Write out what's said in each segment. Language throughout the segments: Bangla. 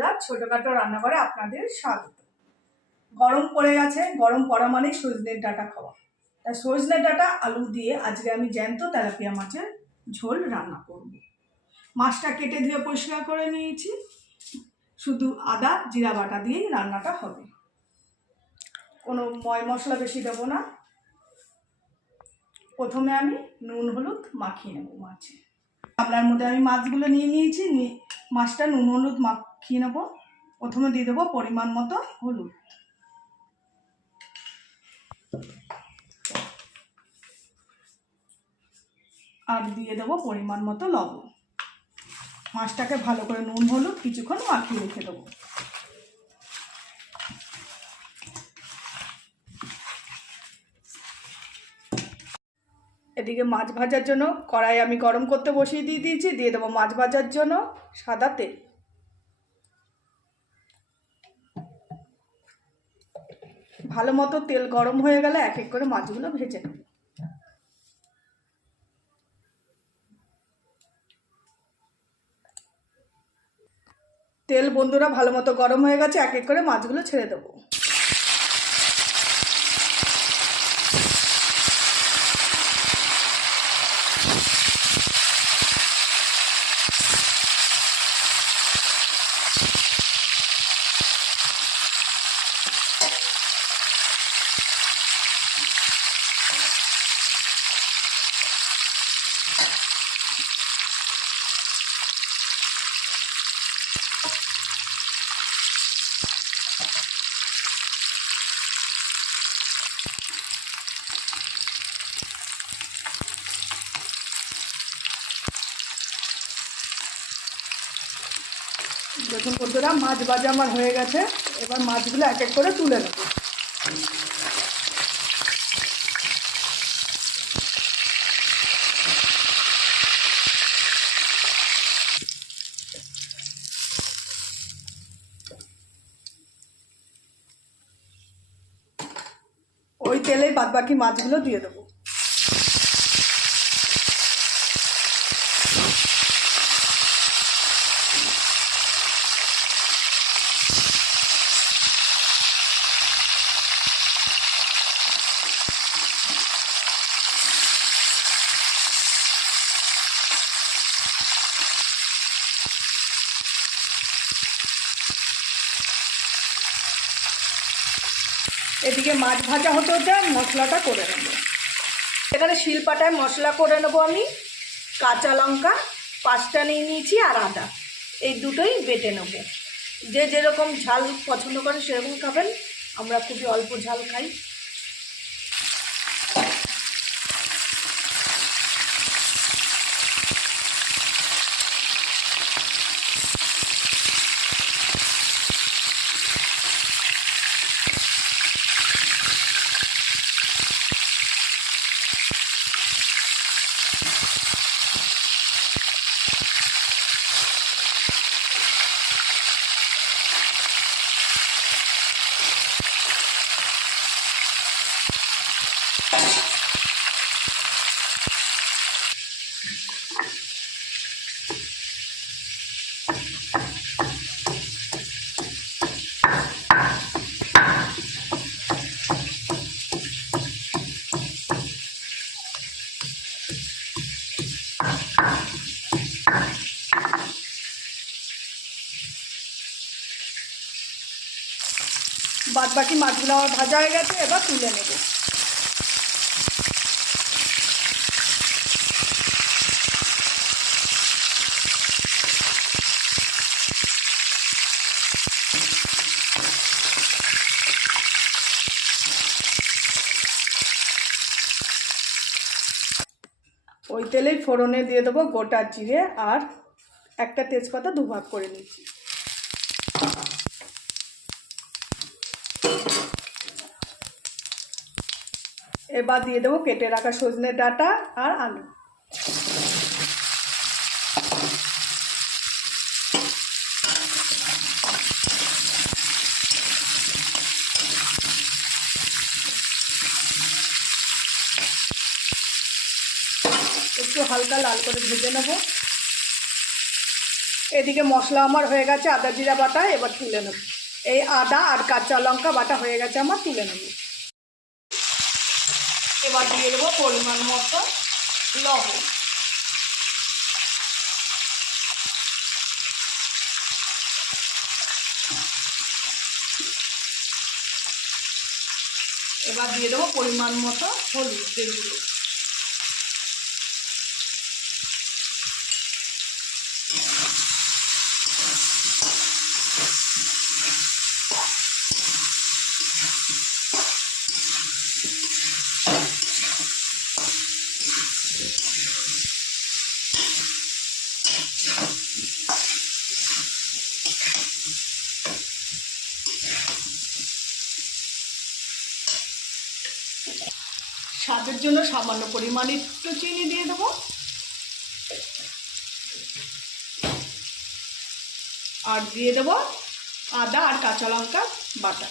বন্ধুরা, ছোটখাটো রান্নাঘরে আপনাদের স্বাগত। গরম পড়ে গেছে, গরম পড়া মানে সজনের ডাঁটা খাওয়া। তাই সজনের ডাঁটা আলু দিয়ে আজকে আমি জ্যান্ত তেলাপিয়া মাছের ঝোল রান্না করব। মাছটা কেটে ধুয়ে পরিষ্কার করে নিয়েছি, শুধু আদা জিরা বাটা দিয়েই রান্নাটা হবে। কোনো ময় মশলা বেশি দেবো না। প্রথমে আমি নুন হলুদ মাখিয়ে নেবো মাছে। গামলার মধ্যে আমি মাছগুলো নিয়ে নিয়েছি, মাছটা নুন হলুদ মাখিয়ে নেবো। প্রথমে দিয়ে দেবো পরিমাণ মতো হলুদ, আর দিয়ে দেবো পরিমাণ মতো লবণ। মাছটাকে ভালো করে নুন হলুদ কিছুক্ষণ মাখিয়ে রেখে দেবো। এদিকে মাছ ভাজার জন্য কড়াই আমি গরম করতে বসিয়ে দিয়েছি। দিয়ে দেবো মাছ ভাজার জন্য সাদা তেল। ভালো মতো তেল গরম হয়ে গেলে এক এক করে মাছগুলো ভেজে নেব। তেল বন্ধুরা ভালো মতো গরম হয়ে গেছে, এক এক করে মাছগুলো ছেড়ে দেবো। দেখুন বন্ধুরা, মাছ ভাজা আমার হয়ে গেছে। এবার মাছগুলো এক এক করে তুলে নেব। ওই তেলে বাদবাকি মাছগুলো দিয়ে দেবো। এদিকে মাছ ভাজা হতে হতে মশলাটা করে নেব। এখানে শিলপাটায় মশলা করে নেব আমি। কাঁচা লঙ্কা 5টা নিয়ে নিয়েছি, আর আদা, এই দুটোই বেটে নেব। যে যেরকম ঝাল পছন্দ করেন সেরকম খাবেন, আমরা খুবই অল্প ঝাল খাই। বাদ বাকি মাছগুলো আমার ভাজা হয়ে গেছে, এবার তুলে নেব। ওই তেলেই ফোড়নে দিয়ে দেবো গোটা জিরে আর একটা তেজপাতা দুভাগ করে নিচ্ছি। এবার দিয়ে দেবো কেটে রাখা সজনের ডাঁটা আর আলু। একটু হালকা লাল করে ভেজে নেব। এদিকে মশলা আমার হয়ে গেছে, আদা জিরা বাটা, এবার তুলে নেব। এই আদা আর কাঁচা লঙ্কা বাটা হয়ে গেছে আমার, তুলে নেব। এবার দিয়ে দেবো পরিমাণ মতো লবণ। এবার দিয়ে দেবো পরিমাণ মতো হলুদ যেগুলো। স্বাদের জন্য সামান্য পরিমাণে একটু চিনি দিয়ে দেবো, আর দিয়ে দেবো আদা আর কাঁচা লঙ্কা বাটা।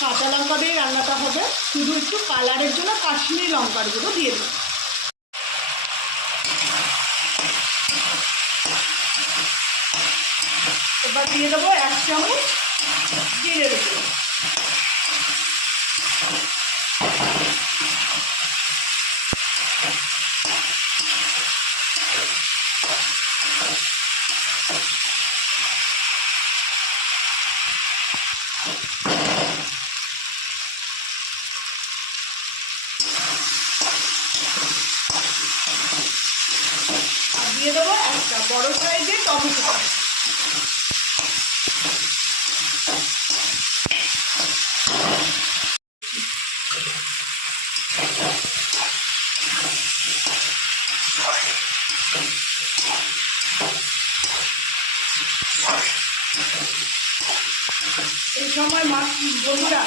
কাঁচা লঙ্কা দিয়ে রান্নাটা হবে, শুধু একটু কালারের জন্য কাশ্মীরি লঙ্কার গুঁড়ো দিয়ে দেবো। এবার দিয়ে দেবো 1 চামচ জিরের গুঁড়ো। আর দিয়ে দেবো একটা বড় সাইজের টমেটো। এই সময় মাছ বন্ধুরা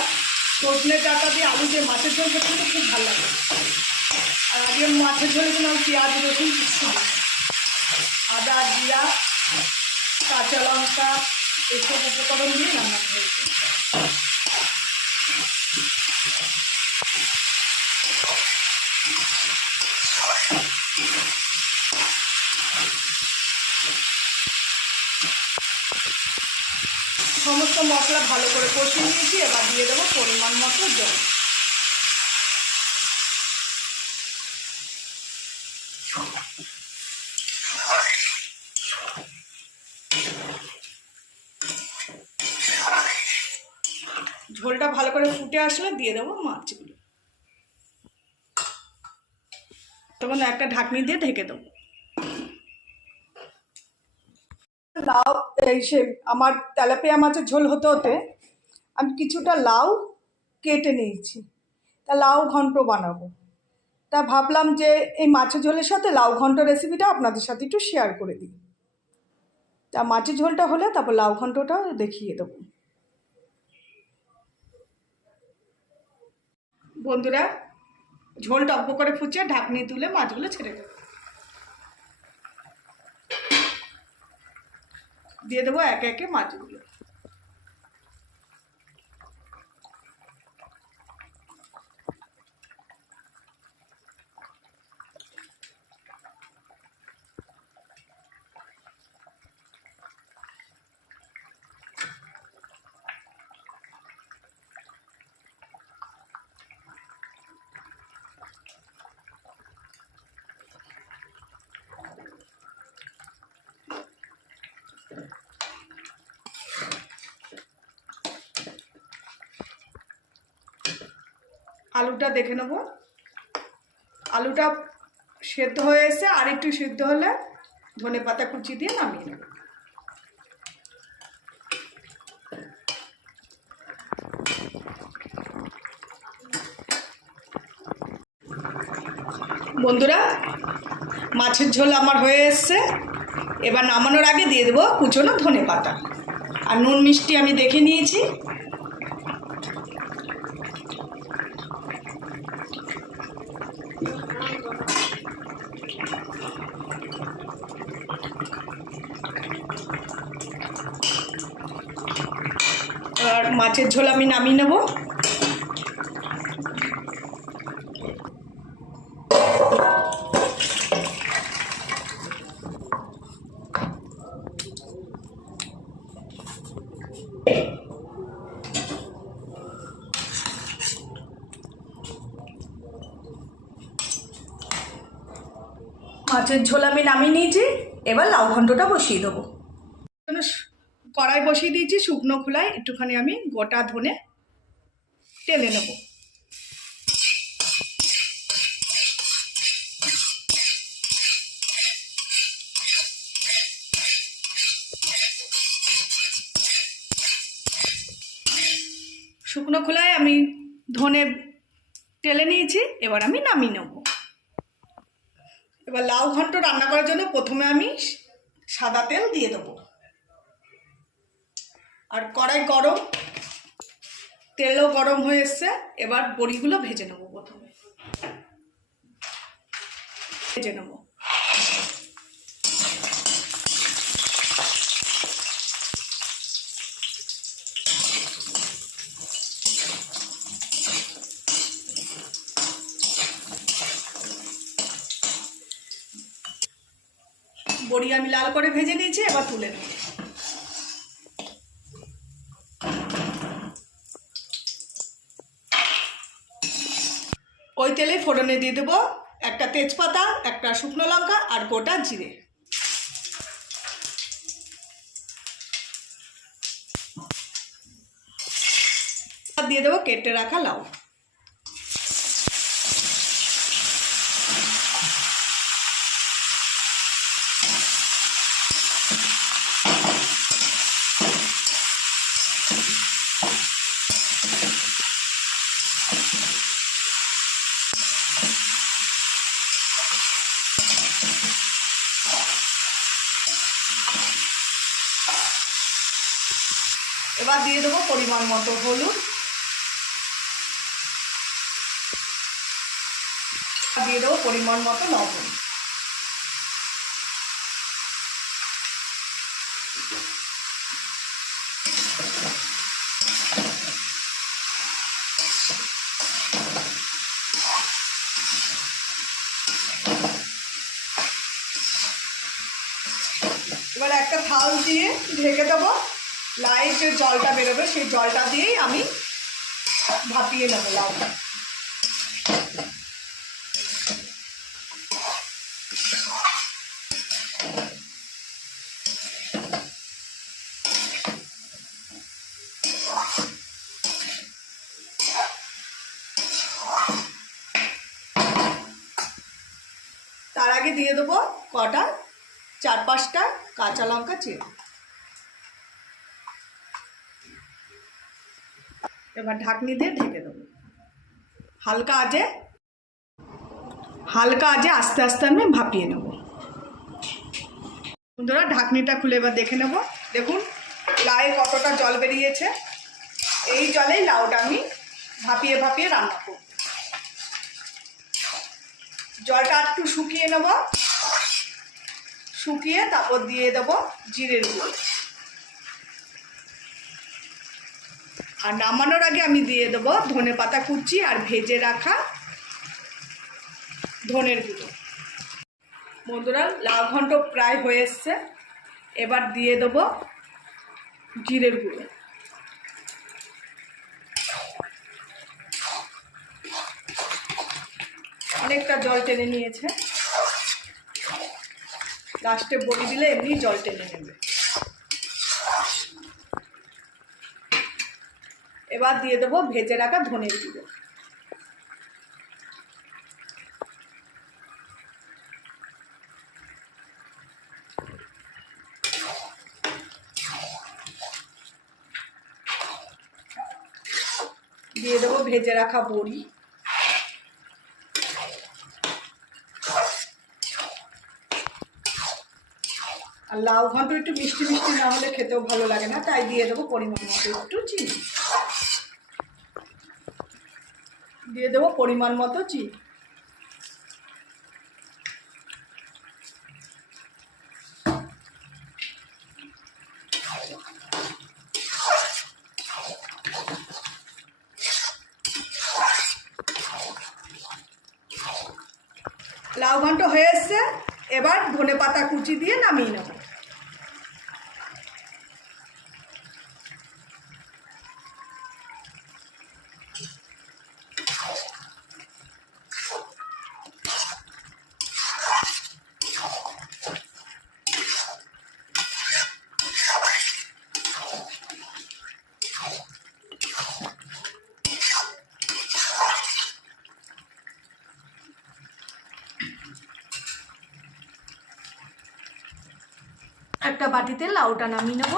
সজনে ডাঁটা দিয়ে আলু দিয়ে মাছের ঝোল খেতে কিন্তু খুব ভালো লাগে। আর আজকে মাছের ঝোলে কিন্তু আমি পেঁয়াজ রসুন কিছু না, আদা জিরা কাঁচা লঙ্কা এসব উপকরণ দিয়ে রান্না হয়েছে। সমস্ত মশলা ভালো করে কষিয়ে নিয়েছি, এবার দিয়ে দেবো পরিমাণ মতো জল। ঝোলটা ভালো করে ফুটে আসলে দিয়ে দেবো মাছগুলো। তখন একটা ঢাকনি দিয়ে ঢেকে দেবো। লাউ আমার তেলাপিয়া মাছের ঝোল হতে হতে আমি কিছুটা লাউ কেটে নিয়েছি, তা লাউ ঘন্ট বানাবো। তা ভাবলাম যে এই মাছের ঝোলের সাথে লাউ ঘন্ট রেসিপিটা আপনাদের সাথে একটু শেয়ার করে দিই। তা মাছের ঝোলটা হলে তারপর লাউ ঘন্টটা দেখিয়ে দেবো। বন্ধুরা ঝোলটা অল্প করে ফুটিয়ে ঢাকনি তুলে মাছগুলো ছেড়ে দেবো। দিয়ে দেবো একে একে মাছগুলো। আলুটা দেখে নেব, আলুটা সেদ্ধ হয়ে এসে আর একটু সেদ্ধ হলে ধনেপাতা কুচি দিয়ে নামিয়ে নেব। বন্ধুরা মাছের ঝোল আমার হয়ে এসছে, এবার নামানোর আগে দিয়ে দেবো কুচনো ধনেপাতা। আর নুন মিষ্টি আমি দেখে নিয়েছি। মাছের ঝোল আমি নামিয়ে নেব। মাছের ঝোল আমি নামিয়ে নিয়েছি, এবার লাউ ঘন্টটা বসিয়ে দেবো। কড়াই বসিয়ে দিয়েছি, শুকনো খোলায় একটুখানি আমি গোটা ধনে টেলে নেব। শুকনো খোলায় আমি ধনে টেলে নিয়েছি, এবার আমি নামিয়ে নেব। এবার লাউ ঘন্ট রান্না করার জন্য প্রথমে আমি সাদা তেল দিয়ে দেবো, আর কড়াই গরম, তেলও গরম হয়ে এসছে। এবার বড়িগুলো ভেজে নেব, প্রথমে ভেজে নেব। বড়ি আমি লাল করে ভেজে নিয়েছি, এবার তুলে নেব। ওই তেলে ফোড়নে দিয়ে দেবো একটা তেজপাতা, একটা শুকনো লঙ্কা আর গোটা জিরে। দিয়ে দেবো কেটে রাখা লাউ। এবার দিয়ে দেবো পরিমাণ মতো হলুদ, দিয়ে দেবো পরিমাণ মতো লবণ। এবার একটা থাল দিয়ে ঢেকে দেবো, লাউয়ের যে জলটা বেরোবে সেই জলটা দিয়েই আমি ভাপিয়ে নেবো লাউটা। তার আগে দিয়ে দেবো কটা 4-5টা কাঁচা লঙ্কা চিড়ে। এবার ঢাকনি দিয়ে ঢেকে দেবো, হালকা আঁচে আস্তে আস্তে আমি ভাপিয়ে নেব। বন্ধুরা, ঢাকনিটা খুলে এবার দেখে নেব। দেখুন লাউয়ে কতটা জল বেরিয়েছে। এই জলেই লাউটা আমি ভাপিয়ে ভাপিয়ে রান্না করব। জলটা একটু শুকিয়ে নেব, শুকিয়ে তারপর দিয়ে দেবো জিরের গুঁড়ো। আর নামানোর আগে আমি দিয়ে দেবো ধনেপাতা কুচি আর ভেজে রাখা ধনের গুঁড়ো। বন্ধুরা, লাউ ঘন্ট প্রায় হয়ে এসছে, এবার দিয়ে দেবো জিরের গুঁড়ো। অনেকটা জল টেনে নিয়েছে, লাস্টে বড়ি দিলে এমনি জল টেনে নেবে। এবার দিয়ে দেবো ভেজে রাখা ধনের গুঁড়ো। দিয়ে দেবো ভেজে রাখা বড়ি। আর লাউ ঘন্ট একটু মিষ্টি মিষ্টি না হলে খেতেও ভালো লাগে না, তাই দিয়ে দেবো পরিমাণ মতো একটু চিনি। দিয়ে দেবো পরিমাণ মতো চিনি। ঘন্ট হয়ে এসছে, এবার ধনেপাতা কুচি দিয়ে নামিয়ে নেব। একটা বাটিতে লাউটা নামিয়ে নেব।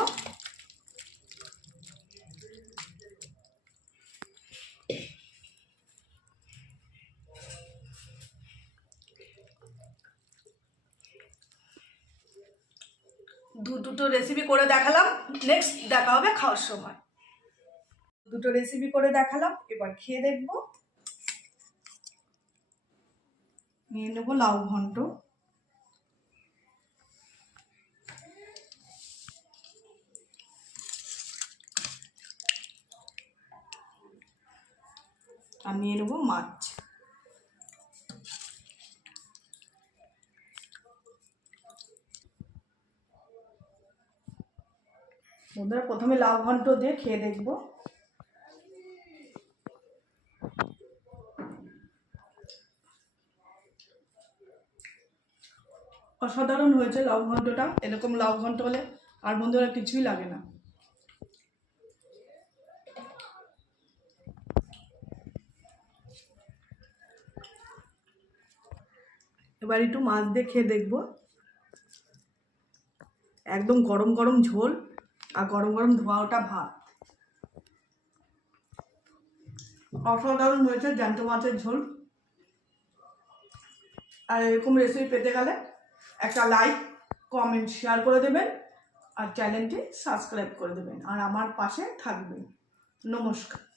দুটো রেসিপি করে দেখালাম, নেক্সট দেখা হবে খাওয়ার সময়। দুটো রেসিপি করে দেখালাম, এবার খেয়ে দেখবো। নিয়ে নেবো লাউ ঘন্ট। আর নিয়ে নেবো মাছ। বন্ধুরা প্রথমে লাউ ঘন্ট দিয়ে খেয়ে দেখবো। অসাধারণ হয়েছে লাউ ঘন্টটা। এরকম লাউ ঘন্ট হলে আর বন্ধুরা কিছুই লাগে না। এবার একটু মাছ দিয়ে খেয়ে দেখবো। একদম গরম গরম ঝোল আর গরম গরম ধোয়া ওটা ভাত। অসাধারণ হয়েছে জ্যান্ত মাছের ঝোল। আর এরকম রেসিপি পেতে গেলে একটা লাইক, কমেন্ট, শেয়ার করে দেবেন আর চ্যানেলটি সাবস্ক্রাইব করে দেবেন আর আমার পাশে থাকবেন। নমস্কার।